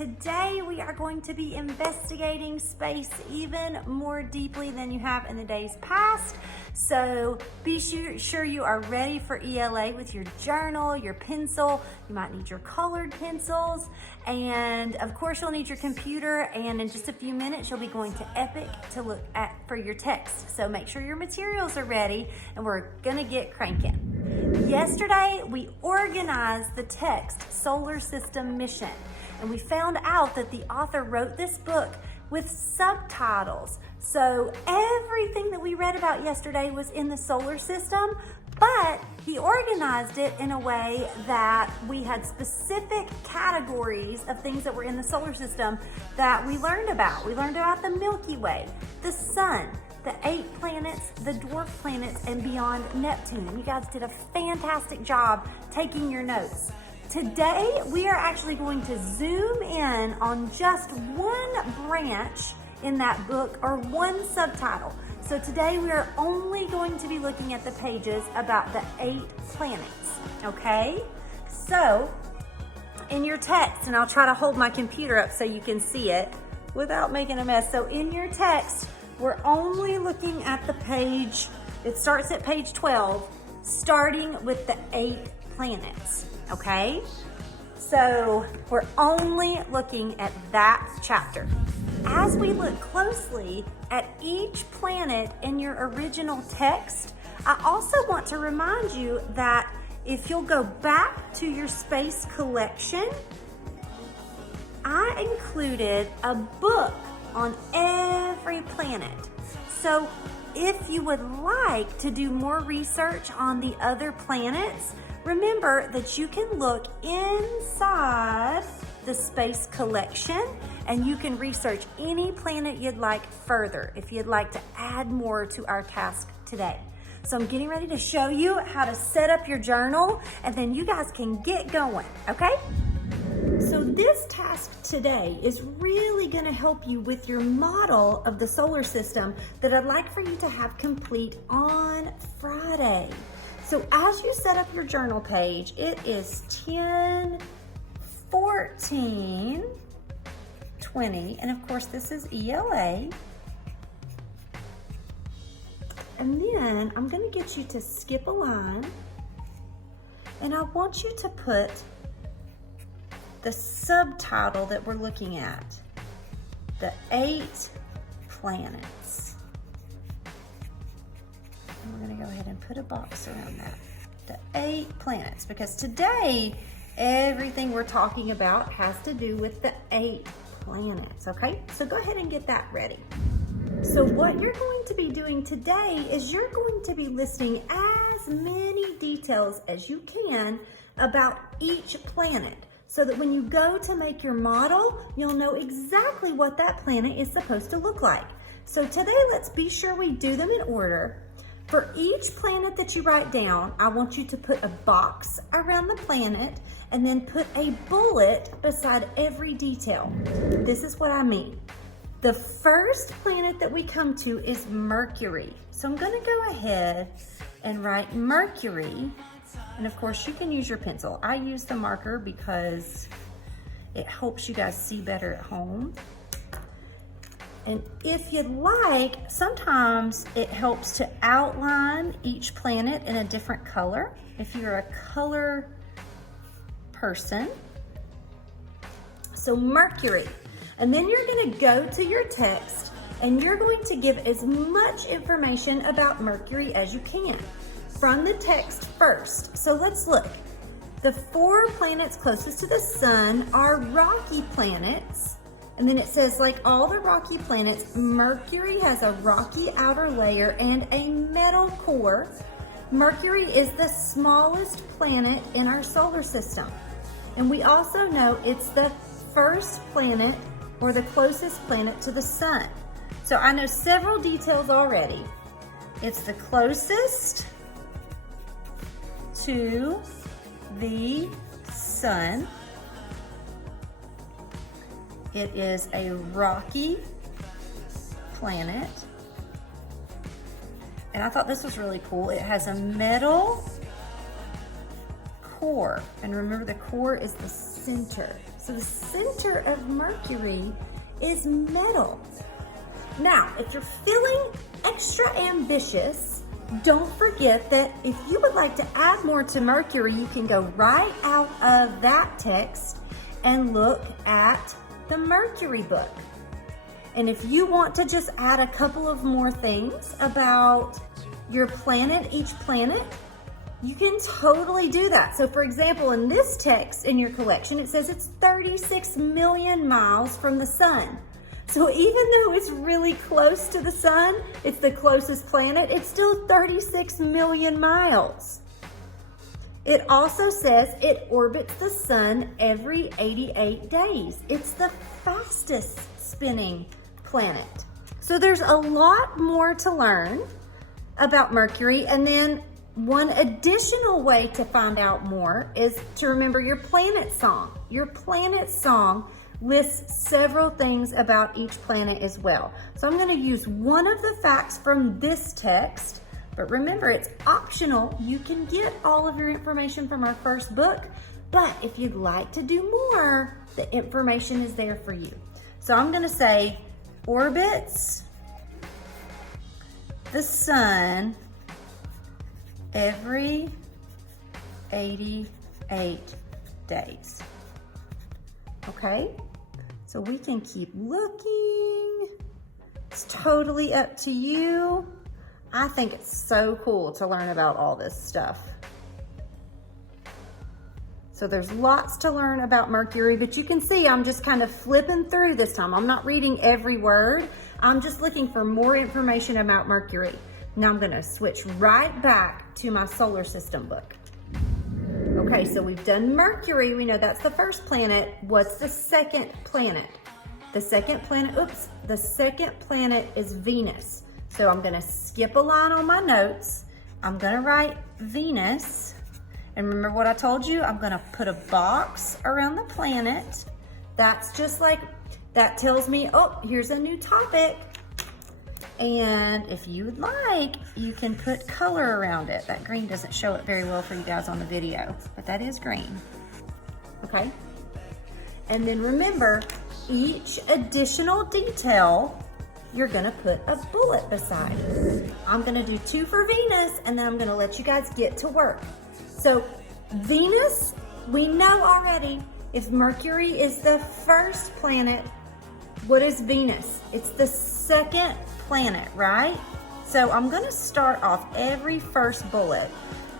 today we are going to be investigating space even more deeply than you have in the days past. So be sure you are ready for ELA with your journal, your pencil. You might need your colored pencils, and of course you'll need your computer, and in just a few minutes you'll be going to Epic to look at for your text. So make sure your materials are ready, and we're gonna get cranking. Yesterday we organized the text Solar System Mission, and we found out that the author wrote this book with subtitles. So everything that we read about yesterday was in the solar system, but he organized it in a way that we had specific categories of things that were in the solar system that we learned about. We learned about the Milky Way, the sun, the 8 planets, the dwarf planets, and beyond Neptune. You guys did a fantastic job taking your notes. Today, we are actually going to zoom in on just one branch in that book, or one subtitle. So today we are only going to be looking at the pages about the 8 planets, okay? So in your text, and I'll try to hold my computer up so you can see it without making a mess. So in your text, we're only looking at the page, it starts at page 12, starting with the 8 planets, okay? So we're only looking at that chapter. As we look closely at each planet in your original text, I also want to remind you that if you'll go back to your space collection, I included a book on every planet. So if you would like to do more research on the other planets, remember that you can look inside the space collection and you can research any planet you'd like further if you'd like to add more to our task today. So I'm getting ready to show you how to set up your journal, and then you guys can get going, okay? So this task today is really going to help you with your model of the solar system that I'd like for you to have complete on Friday. So as you set up your journal page, it is 10, 14, 20, and of course this is ELA. And then I'm going to get you to skip a line, and I want you to put the subtitle that we're looking at, the 8 planets. And we're going to go ahead and put a box around that, the 8 planets, because today everything we're talking about has to do with the 8 planets, okay? So go ahead and get that ready. So what you're going to be doing today is you're going to be listing as many details as you can about each planet, so that when you go to make your model, you'll know exactly what that planet is supposed to look like. So today, let's be sure we do them in order. For each planet that you write down, I want you to put a box around the planet and then put a bullet beside every detail. This is what I mean. The first planet that we come to is Mercury. So I'm gonna go ahead and write Mercury. And of course you can use your pencil. I use the marker because it helps you guys see better at home. And if you'd like, sometimes it helps to outline each planet in a different color, if you're a color person. So Mercury. And then you're gonna go to your text and you're going to give as much information about Mercury as you can from the text first. So let's look. The 4 planets closest to the sun are rocky planets. And then it says, like all the rocky planets, Mercury has a rocky outer layer and a metal core. Mercury is the smallest planet in our solar system. And we also know it's the first planet, or the closest planet to the sun. So I know several details already. It's the closest to the sun. It is a rocky planet. And I thought this was really cool. It has a metal core. And remember, the core is the center. So So the center of Mercury is metal. Now, if you're feeling extra ambitious, don't forget that if you would like to add more to Mercury, you can go right out of that text and look at the Mercury book. And if you want to just add a couple of more things about your planet, each planet, you can totally do that. So for example, in this text in your collection, it says it's 36 million miles from the sun. So even though it's really close to the sun, it's the closest planet, it's still 36 million miles. It also says it orbits the sun every 88 days. It's the fastest spinning planet. So there's a lot more to learn about Mercury. And then one additional way to find out more is to remember your planet song. Your planet song lists several things about each planet as well. So I'm going to use one of the facts from this text, but remember it's optional. You can get all of your information from our first book, but if you'd like to do more, the information is there for you. So I'm going to say orbits the sun every 88 days. Okay? So we can keep looking. It's totally up to you. I think it's so cool to learn about all this stuff. So there's lots to learn about Mercury, but you can see I'm just kind of flipping through this time. I'm not reading every word. I'm just looking for more information about Mercury. Now I'm going to switch right back to my solar system book. Okay, so we've done Mercury. We know that's the first planet. What's the second planet? The second planet is Venus. So I'm going to skip a line on my notes. I'm going to write Venus. And remember what I told you? I'm going to put a box around the planet. That's just like, that tells me, oh, here's a new topic. And if you would like, you can put color around it. That green doesn't show it very well for you guys on the video, but that is green. Okay? And then remember, each additional detail, you're gonna put a bullet beside. I'm gonna do 2 for Venus, and then I'm gonna let you guys get to work. So Venus, we know already, if Mercury is the first planet, what is Venus? It's the second planet, right? So I'm gonna start off every first bullet.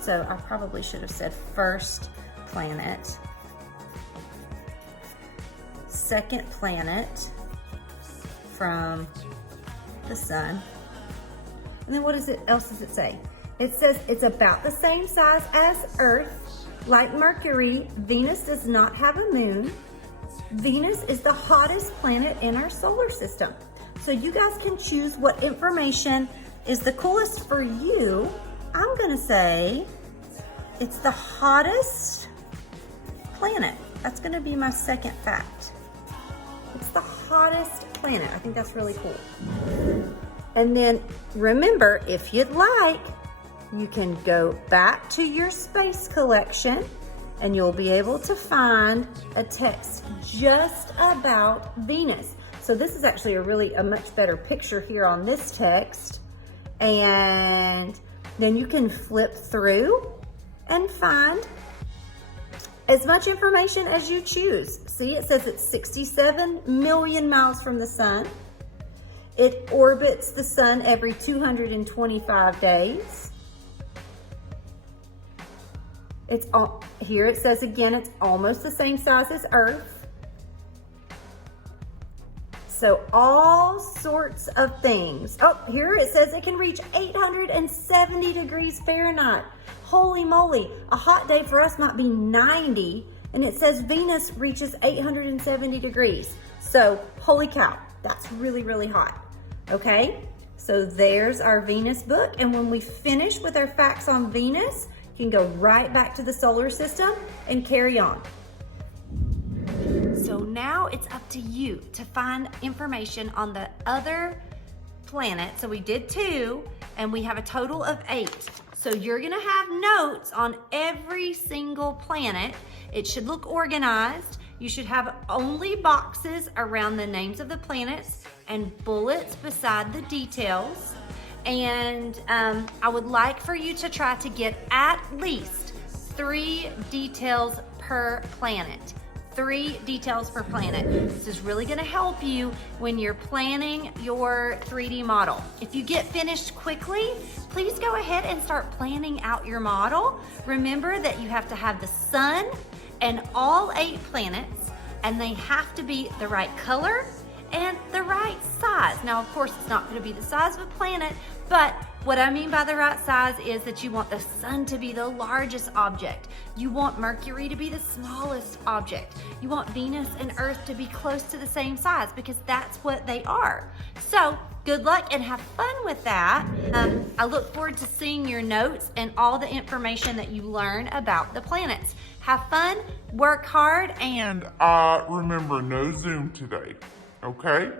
So I probably should have said first planet, second planet from the sun. And then what else does it say? It says it's about the same size as Earth. Like Mercury, Venus does not have a moon. Venus is the hottest planet in our solar system. So you guys can choose what information is the coolest for you. I'm gonna say it's the hottest planet. That's gonna be my second fact. It's the hottest planet. I think that's really cool. And then remember, if you'd like, you can go back to your space collection and you'll be able to find a text just about Venus. So this is actually a much better picture here on this text. And then you can flip through and find as much information as you choose. See, it says it's 67 million miles from the sun. It orbits the sun every 225 days. Here it says again, it's almost the same size as Earth. So all sorts of things. Oh, here it says it can reach 870 degrees Fahrenheit. Holy moly, a hot day for us might be 90, and it says Venus reaches 870 degrees. So holy cow, that's really, really hot. Okay, so there's our Venus book, and when we finish with our facts on Venus, you can go right back to the solar system and carry on. So now it's up to you to find information on the other planets. So we did 2, and we have a total of 8. So you're gonna have notes on every single planet. It should look organized. You should have only boxes around the names of the planets and bullets beside the details. And I would like for you to try to get at least 3 details per planet. 3 details per planet. This is really gonna help you when you're planning your 3D model. If you get finished quickly, please go ahead and start planning out your model. Remember that you have to have the sun and all 8 planets, and they have to be the right color and the right size. Now, of course, it's not gonna be the size of a planet, but what I mean by the right size is that you want the sun to be the largest object. You want Mercury to be the smallest object. You want Venus and Earth to be close to the same size because that's what they are. So good luck and have fun with that. I look forward to seeing your notes and all the information that you learn about the planets. Have fun, work hard, and remember, no Zoom today, okay?